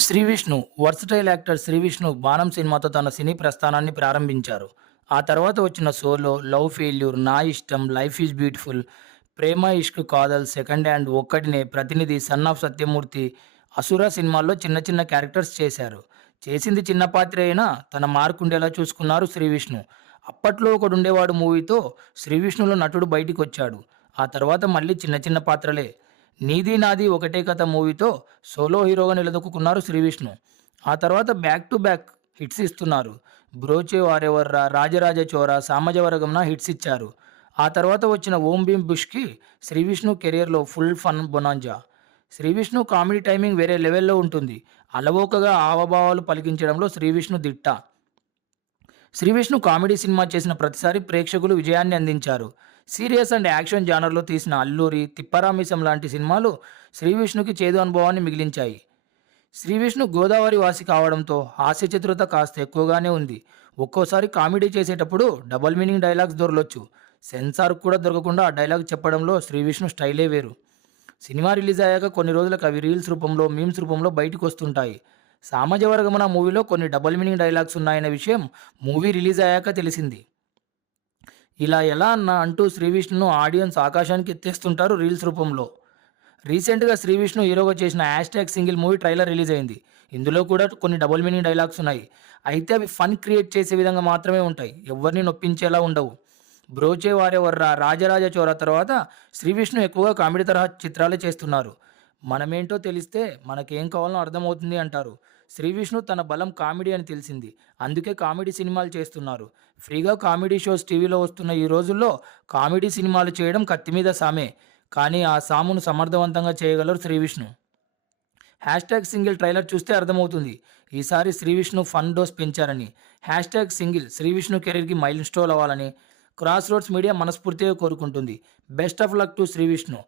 Shri Vishnu versatile actor Shri Vishnu 'బాణం' సినిమాతో తన సినీ ప్రస్థానాన్ని ప్రారంభించారు. ఆ తర్వాత వచ్చిన 'solo', 'love failure', 'Naa Ishtam', 'life is beautiful', 'Prema Ishq Kaadhal', 'second hand', 'Okkadine', 'Prathinidhi', 'son of Satyamurthy', 'అసుర' సినిమాల్లో చిన్న చిన్న క్యారెక్టర్స్ చేశారు. చేసింది చిన్న పాత్రే అయినా తన మార్కుండేలా చూసుకున్నారు శ్రీ విష్ణు. 'అప్పట్లో ఒకడుండేవాడు' మూవీతో శ్రీ విష్ణులో నటుడు బయటికొచ్చాడు. ఆ తర్వాత మళ్ళీ చిన్న చిన్న పాత్రలే. 'నీది నాది ఒకటే కథ' మూవీతో సోలో హీరోగా నిలదొక్కుకున్నారు శ్రీవిష్ణు. ఆ తర్వాత బ్యాక్ టు బ్యాక్ హిట్స్ ఇస్తున్నారు. 'బ్రోచే వారెవర్రా', 'రాజరాజ చోర', 'సామజవరగంన' హిట్స్ ఇచ్చారు. ఆ తర్వాత వచ్చిన 'ఓం భీమ్ బుష్'కి శ్రీవిష్ణు కెరియర్‌లో full fun bonanza. Sree Vishnu comedy timing వేరే లెవెల్‌లో ఉంటుంది. అలవోకగా హావభావాలు పలికించడంలో శ్రీవిష్ణు దిట్ట. శ్రీ విష్ణు కామెడీ సినిమా చేసిన ప్రతిసారి ప్రేక్షకులు విజయాన్ని అందించారు. సీరియస్ అండ్ యాక్షన్ జానర్లో తీసిన 'అల్లూరి', 'తిప్పారామీసం' లాంటి సినిమాలు శ్రీ విష్ణుకి చేదు అనుభవాన్ని మిగిలించాయి. శ్రీ విష్ణు గోదావరి వాసి కావడంతో హాస్య చతురత కాస్త ఎక్కువగానే ఉంది. ఒక్కోసారి కామెడీ చేసేటప్పుడు డబుల్ మీనింగ్ డైలాగ్స్ దొరలొచ్చు. సెన్సార్ కూడా దొరకకుండా ఆ డైలాగ్ చెప్పడంలో శ్రీ విష్ణు స్టైలే వేరు. సినిమా రిలీజ్ అయ్యాక కొన్ని రోజులకు అవి రీల్స్ రూపంలో, మీమ్స్ రూపంలో బయటకు వస్తుంటాయి. 'సామజవరగమన' మూవీలో కొన్ని డబుల్ మీనింగ్ డైలాగ్స్ ఉన్నాయన్న విషయం మూవీ రిలీజ్ అయ్యాక తెలిసింది. ఇలా ఎలా అన్నా అంటూ శ్రీ విష్ణును ఆడియన్స్ ఆకాశానికి ఎత్తేస్తుంటారు రీల్స్ రూపంలో. రీసెంట్‌గా శ్రీ విష్ణు హీరోగా చేసిన 'hashtag single' movie trailer release అయింది. ఇందులో కూడా కొన్ని డబుల్ మీనింగ్ డైలాగ్స్ ఉన్నాయి. అయితే అవి ఫన్ క్రియేట్ చేసే విధంగా మాత్రమే ఉంటాయి. ఎవ్వరిని నొప్పించేలా ఉండవు. 'బ్రోచే వారెవర్రా', 'రాజరాజ చోర' తర్వాత శ్రీ విష్ణు ఎక్కువగా కామెడీ తరహా చిత్రాలే చేస్తున్నారు. మనమేంటో తెలిస్తే మనకేం కావాలో అర్థమవుతుంది అంటారు. శ్రీ విష్ణు తన బలం కామెడీ అని తెలిసింది. అందుకే కామెడీ సినిమాలు చేస్తున్నారు. ఫ్రీగా కామెడీ షోస్ టీవీలో వస్తున్న ఈ రోజుల్లో కామెడీ సినిమాలు చేయడం కత్తి మీద సామే. కానీ ఆ సామును సమర్థవంతంగా చేయగలరు Sree Vishnu. 'Hashtag single' trailer చూస్తే అర్థమవుతుంది. ఈసారి శ్రీ విష్ణు ఫన్ డోస్ పెంచారని. 'హ్యాష్‌ట్యాగ్ సింగిల్' శ్రీ విష్ణు కెరీర్‌కి మైల్ స్టోన్ అవ్వాలని క్రాస్ రోడ్స్ మీడియా మనస్ఫూర్తిగా కోరుకుంటుంది. Best of luck to Sree Vishnu.